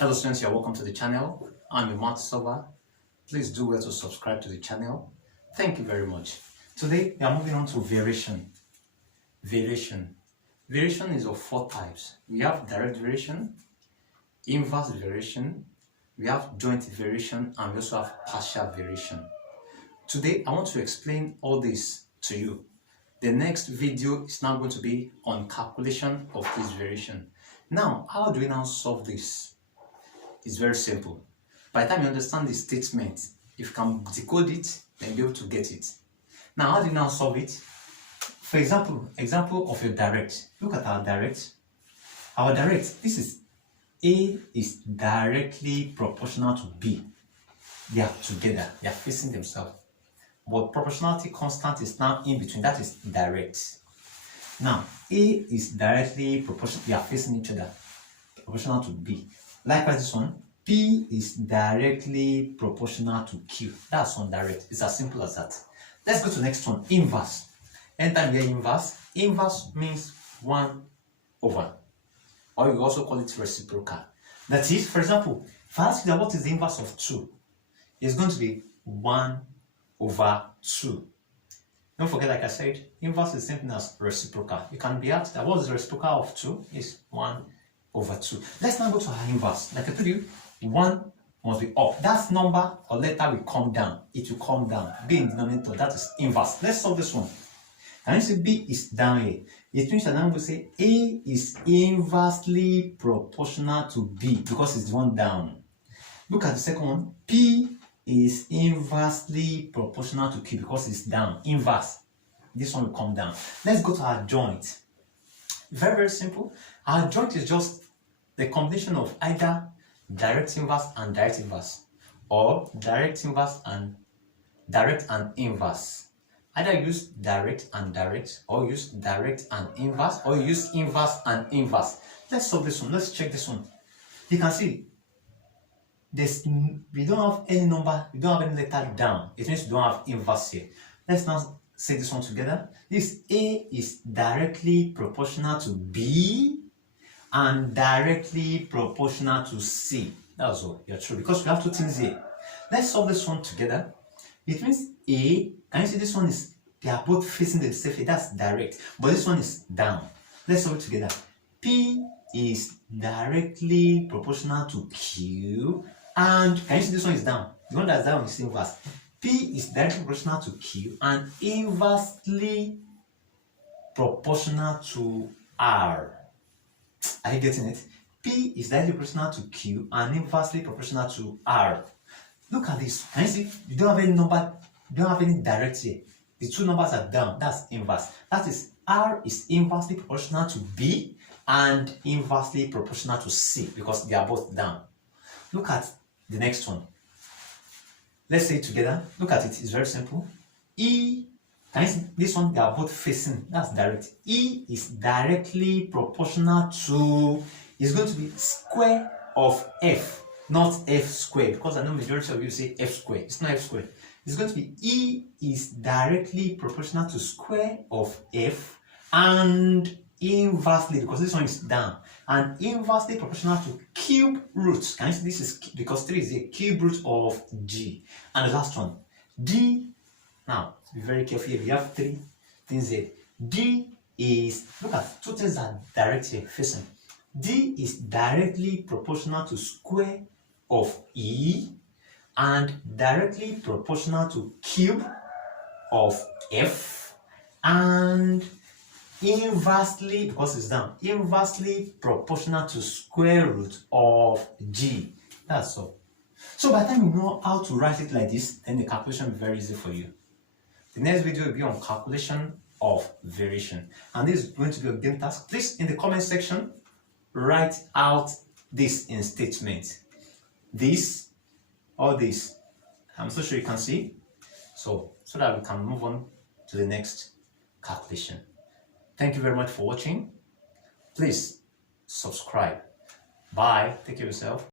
Hello students, you're welcome to the channel. I'm Matt Sova. Please do well to subscribe to the channel. Thank you very much. Today we are moving on to variation. Variation. Variation is of four types. We have direct variation, inverse variation, we have joint variation, and we also have partial variation. Today I want to explain all this to you. The next video is now going to be on calculation of this variation. Now, how do we now solve this? It's very simple. By the time you understand the statement, if you can decode it, then you'll be able to get it. Now, how do you now solve it? For example of your direct. Look at our direct. Our direct, this is A is directly proportional to B. They are together, they are facing themselves. But proportionality constant is now in between, that is direct. Now, A is directly proportional, they are facing each other, proportional to B. Likewise, this one, P is directly proportional to Q. That's one direct. It's as simple as that. Let's go to the next one, inverse. Anytime we hear inverse, inverse means 1 over. Or you also call it reciprocal. That is, for example, if I ask you that what is the inverse of 2, it's going to be 1 over 2. Don't forget, like I said, inverse is the same thing as reciprocal. You can be asked that what is the reciprocal of 2 is 1 over 2. Let's now go to our inverse. Like I told you, 1 must be up. That number or letter will come down. It will come down. B in denominator, that is inverse. Let's solve this one. Can you see B is down here? It means that now we say A is inversely proportional to B because it's the one down. Look at the second one. P is inversely proportional to Q because it's down. Inverse. This one will come down. Let's go to our joint. Very, very simple. Our joint is just the combination of either direct inverse and direct inverse, or direct inverse and direct and inverse. Either use direct and direct, or use direct and inverse, or use inverse and inverse. Let's solve this one. Let's check this one. You can see we don't have any number, we don't have any letter down. It means we don't have inverse here. Let's now say this one together. This A is directly proportional to B and directly proportional to C. That's all. You're true because we have two things here. Let's solve this one together. It means A, can you see this one is, they are both facing the same way. That's direct, but this one is down. Let's solve it together. P is directly proportional to Q, and can you see this one is down? The one that's down is inverse. P is directly proportional to Q and inversely proportional to R. Are you getting it? P is directly proportional to Q and inversely proportional to R. Look at this. Can you see? You don't have any number, you don't have any direct here. The two numbers are down. That's inverse. That is, R is inversely proportional to B and inversely proportional to C because they are both down. Look at the next one. Let's say it together. Look at it. It's very simple. E, can you see this one? They are both facing. That's direct. E is directly proportional to, is going to be square of F, not F squared, because I know majority of you say F squared. It's not F squared. It's going to be E is directly proportional to square of F and inversely, because this one is down, and inversely proportional to cube root. Can you see this is because 3 is a cube root of G. And the last one, D. Now, be very careful here. We have 3 things here. D is, look at two things that are direct here facing. D is directly proportional to square of E and directly proportional to cube of F and inversely, because it's down, inversely proportional to square root of G. That's all. So by the time you know how to write it like this, then the calculation will be very easy for you. The next video will be on calculation of variation, and this is going to be a game task. Please, in the comment section, write out this in statement. This or this. I'm so sure you can see. So that we can move on to the next calculation. Thank you very much for watching. Please subscribe. Bye. Take care of yourself.